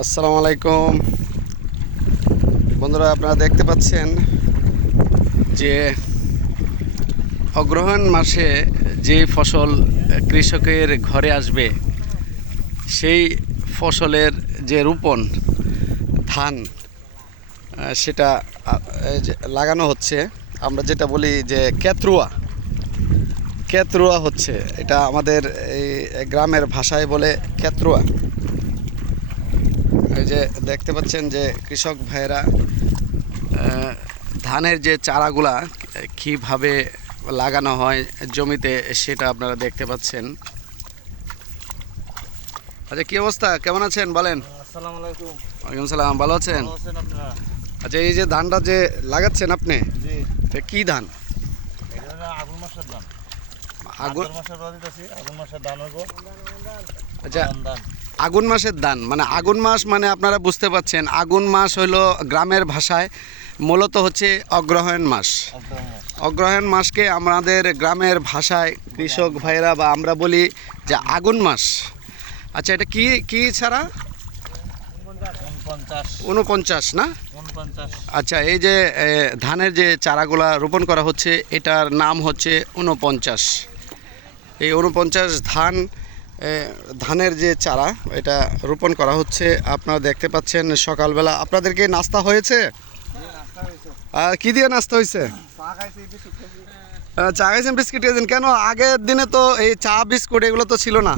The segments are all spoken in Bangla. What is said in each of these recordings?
আসসালামু আলাইকুম। বন্ধুরা, আপনারা দেখতে পাচ্ছেন যে অগ্রহায়ণ মাসে যে ফসল কৃষকের ঘরে আসবে, সেই ফসলের যে রোপণ, ধান সেটা লাগানো হচ্ছে। আমরা যেটা বলি যে ক্যাতরুয়া ক্যাতরুয়া হচ্ছে। এটা আমাদের এই গ্রামের ভাষায় বলে ক্যাতরুয়া এই যে দেখতে পাচ্ছেন যে কৃষক ভাইয়েরা ধানের যে চারাগুলা কীভাবে লাগানো হয় জমিতে সেটা আপনারা দেখতে পাচ্ছেন। আচ্ছা কি অবস্থা? কেমন আছেন? বলেন। আসসালামু আলাইকুম। ওয়ালাইকুম সালাম ভালো আছেন? আচ্ছা এই যে ধানটা যে লাগাচ্ছেন আপনি জি। কি ধান? আগুন মাসের ধান। আগুন দিতেছি আগুন হইব। আচ্ছা আগুন মাসের ধান মানে আগুন মাস মানে আপনারা বুঝতে পাচ্ছেন আগুন মাস হলো গ্রামের ভাষায় মূলত হচ্ছে অগ্রহায়ণ মাস। অগ্রহায়ণ মাসকে আমাদের গ্রামের ভাষায় কৃষক ভাইরা বা আমরা বলি যে আগুন মাস। আচ্ছা এটা কি কি ছাড়া? উনপঞ্চাশ না? আচ্ছা এই যে ধানের যে চারাগুলা রোপণ করা হচ্ছে এটার নাম হচ্ছে উনপঞ্চাশ এই উনপঞ্চাশ ধান ধানের যে চারা এটা রোপণ করা হচ্ছে। আপনারা দেখতে পাচ্ছেন সকালবেলা। আপনাদেরকে নাস্তা হয়েছে? আর কি দিয়ে নাস্তা হয়েছে? চা খাইছেন বিস্কিট খেয়েছেন কেন আগের দিনে তো এই চা বিস্কুট এগুলো তো ছিল না।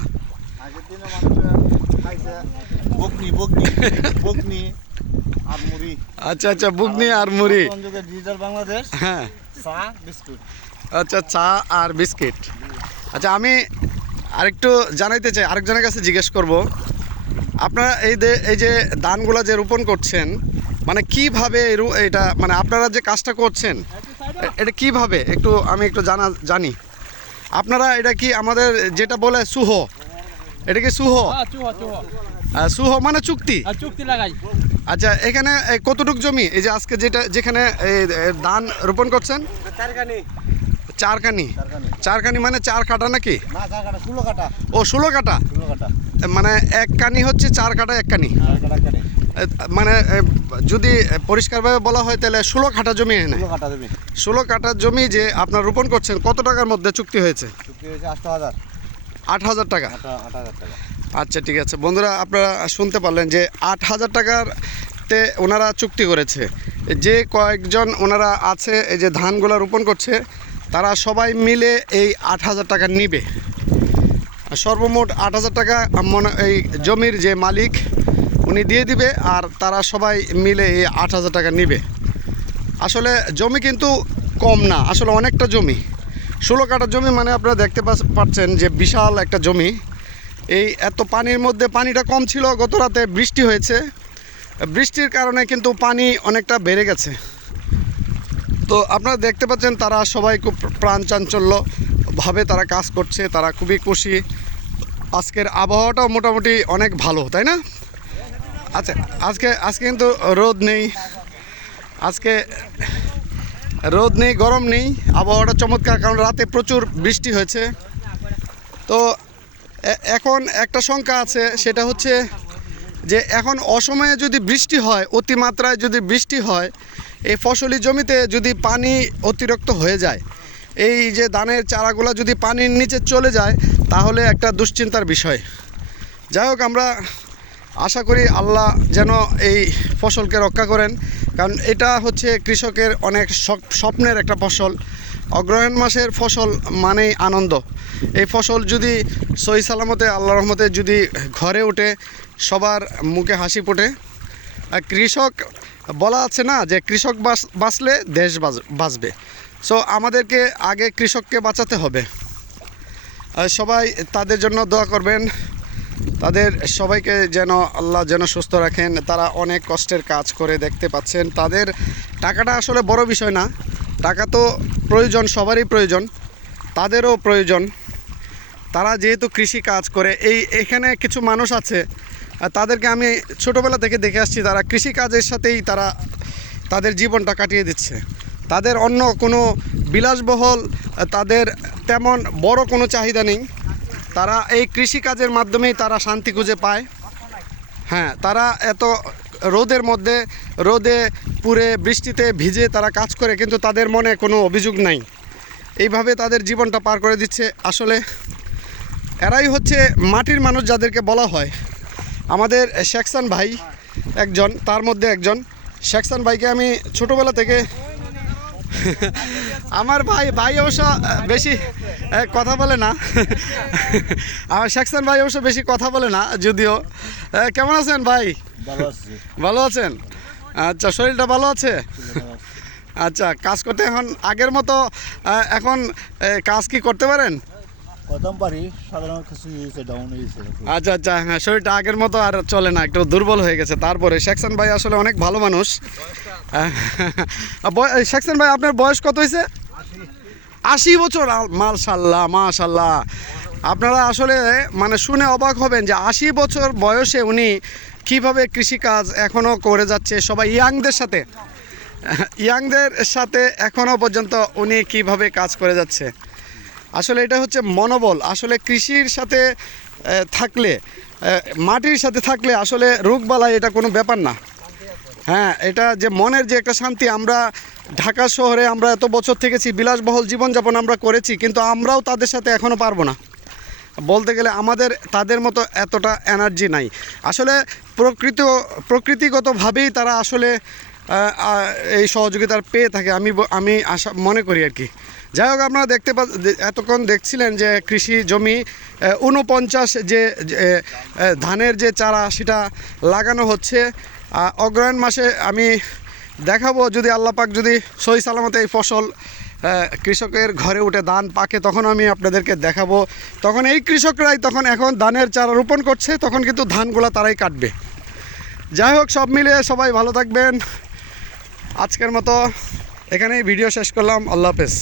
আচ্ছা আচ্ছা বুগনি আর মুড়ি। ডিজিটাল বাংলাদেশ হ্যাঁ। চা বিস্কুট। আচ্ছা চা আর বিস্কিট। আচ্ছা আমি আরেকটু জানাইতে চাই আরেকজনের কাছে জিজ্ঞেস করব। আপনারা এই যে এই যে ধানগুলা যে রোপণ করছেন মানে কীভাবে এটা মানে আপনারা যে কাজটা করছেন এটা কীভাবে? একটু আমি একটু জানা জানি। আপনারা এটা কি আমাদের যেটা বলে সুহ এটা কি সুহ? হ্যাঁ সুহ মানে চুক্তি? চুক্তি লাগাই। আচ্ছা এখানে এই কতটুক জমি? এই যে আজকে যেটা যেখানে ধান রোপণ করছেন? চারখানি চারকানি। চারখানি চারকানি মানে চার কাটা নাকি? কাটা কাটা। ও ষোলো কাটা? মানে এক কানি হচ্ছে চার কাটা এক কানি? কাটা মানে যদি পরিষ্কারভাবে বলা হয় তাহলে ষোলো কাঠা জমি এনে। ষোলো কাটা কাঠা জমি যে আপনার রোপণ করছেন কত টাকার মধ্যে চুক্তি হয়েছে? আট হাজার টাকা। আচ্ছা ঠিক আছে। বন্ধুরা আপনারা শুনতে পারলেন যে আট হাজার টাকার তে ওনারা চুক্তি করেছে। যে কয়েকজন ওনারা আছে এই যে ধানগুলো রোপণ করছে তারা সবাই মিলে এই আট হাজার টাকা নিবে। সর্বমোট আট হাজার টাকা মনে এই জমির যে মালিক, উনি দিয়ে দিবে আর তারা সবাই মিলে এই আট হাজার টাকা নিবে। আসলে জমি কিন্তু কম না, আসলে অনেকটা জমি। ষোলো কাটা জমি মানে আপনারা দেখতে পাচ্ছেন যে বিশাল একটা জমি। এই এত পানির মধ্যে পানিটা কম ছিল, গত রাতে বৃষ্টি হয়েছে। বৃষ্টির কারণে কিন্তু পানি অনেকটা বেড়ে গেছে। তো আপনারা দেখতে পাচ্ছেন তারা সবাই খুব প্রাণ চাঞ্চল্যভাবে তারা কাজ করছে, তারা খুবই খুশি। আজকের আবহাওয়াটাও মোটামুটি অনেক ভালো, তাই না? আচ্ছা আজকে আজকে কিন্তু রোদ নেই। আজকে রোদ নেই, গরম নেই, আবহাওয়াটা চমৎকার, কারণ রাতে প্রচুর বৃষ্টি হয়েছে। তো এখন একটা শঙ্কা আছে, সেটা হচ্ছে যে এখন অসময়ে যদি বৃষ্টি হয়, অতিমাত্রায় যদি বৃষ্টি হয় এই ফসলি জমিতে যদি পানি অতিরিক্ত হয়ে যায়, এই যে ধানের চারাগুলো যদি পানির নিচে চলে যায়, তাহলে একটা দুশ্চিন্তার বিষয়। যাই হোক, আমরা আশা করি আল্লাহ যেন এই ফসলকে রক্ষা করেন, কারণ এটা হচ্ছে কৃষকের অনেক স্বপ্নের একটা ফসল। অগ্রহায়ণ মাসের ফসল মানেই আনন্দ। এই ফসল যদি সহি সালামতে আল্লাহ রহমতে যদি ঘরে ওঠে, সবার মুখে হাসি ফোটে। কৃষক, বলা আছে না যে কৃষক বাস, বাঁচলে দেশ বাঁচ- বাঁচবে। সো আমাদেরকে আগে কৃষককে বাঁচাতে হবে। সবাই তাদের জন্য দোয়া করবেন। তাদের সবাইকে যেন আল্লাহ যেন সুস্থ রাখেন। তারা অনেক কষ্টের কাজ করে দেখতে পাচ্ছেন। তাদের টাকাটা আসলে বড় বিষয় না। টাকা তো প্রয়োজন, সবারই প্রয়োজন। তাদেরও প্রয়োজন। তারা যেহেতু কৃষি কাজ করে, এই এখানে কিছু মানুষ আছে আর তাদেরকে আমি ছোটোবেলা থেকে দেখে আসছি তারা কৃষি কাজের সাথেই তারা তাদের জীবনটা কাটিয়ে দিচ্ছে। তাদের অন্য কোনো বিলাসবহল, তাদের তেমন বড় কোনো চাহিদা নেই। তারা এই কৃষিকাজের মাধ্যমেই তারা শান্তি খুঁজে পায়। হ্যাঁ তারা এত রোদের মধ্যে, রোদে পুরে বৃষ্টিতে ভিজে তারা কাজ করে, কিন্তু তাদের মনে কোনো অভিযোগ নাই। এইভাবে তাদের জীবনটা পার করে দিচ্ছে। আসলে এরাই হচ্ছে মাটির মানুষ যাদেরকে বলা হয়। আমাদের শেখসান ভাই একজন তার মধ্যে একজন। শেখসান ভাইকে আমি ছোটোবেলা থেকে আমার ভাই ভাই অবশ্য বেশি কথা বলে না। আমার শেখসান ভাই অবশ্য বেশি কথা বলে না যদিও। কেমন আছেন ভাই? ভালো ভালো আছেন? আচ্ছা শরীরটা ভালো আছে? আচ্ছা কাজ করতে এখন আগের মতো এখন কাজ কি করতে পারেন? কদম পারি কিছু হয়েছে ডাউন হয়েছে। আচ্ছা আচ্ছা হ্যাঁ শরীরটা আগের মতো আর চলে না, একটু দুর্বল হয়ে গেছে। তারপরে শেখসান ভাই আসলে অনেক ভালো মানুষ। শেখসান ভাই, আপনার বয়স কত হয়েছে? আশি বছর মালশাল্লাহ মাশাল্লাহ আপনারা আসলে মানে শুনে অবাক হবেন যে আশি বছর বয়সে উনি কীভাবে কৃষিকাজ এখনও করে যাচ্ছে, সবাই ইয়াংদের সাথে। ইয়াংদের সাথে এখনও পর্যন্ত উনি কীভাবে কাজ করে যাচ্ছে? আসলে এটা হচ্ছে মনোবল। আসলে কৃষির সাথে থাকলে মাটির সাথে থাকলে আসলে রোগবালাই এটা কোনো ব্যাপার না। হ্যাঁ এটা যে মনের যে একটা শান্তি, আমরা ঢাকা শহরে আমরা এত বছর থেকেছি, বিলাসবহুল জীবনযাপন আমরা করেছি, কিন্তু আমরাও তাদের সাথে এখনও পারব না। বলতে গেলে আমাদের, তাদের মতো এতটা এনার্জি নাই। আসলে প্রকৃত, প্রকৃতিগতভাবেই তারা আসলে এই সহযোগিতার পেয়ে থাকে, আমি আমি আশা, মনে করি আর কি। যাই হোক, আপনারা দেখতে পা এতক্ষণ দেখছিলেন যে কৃষি জমি উনপঞ্চাশ যে ধানের যে চারা সেটা লাগানো হচ্ছে। অগ্রহায়ণ মাসে আমি দেখাবো, যদি আল্লাহ পাক যদি সহি সালামতে এই ফসল কৃষকের ঘরে উঠে ধান পাকে, তখন আমি আপনাদেরকে দেখাবো। তখন এই কৃষকরাই তখন এখন ধানের চারা রোপণ করছে, তখন কিন্তু ধানগুলো তারাই কাটবে। যাই হোক, সব মিলিয়ে সবাই ভালো থাকবেন। আজকের মতো এখানেই ভিডিও শেষ করলাম। আল্লাহ হাফেজ।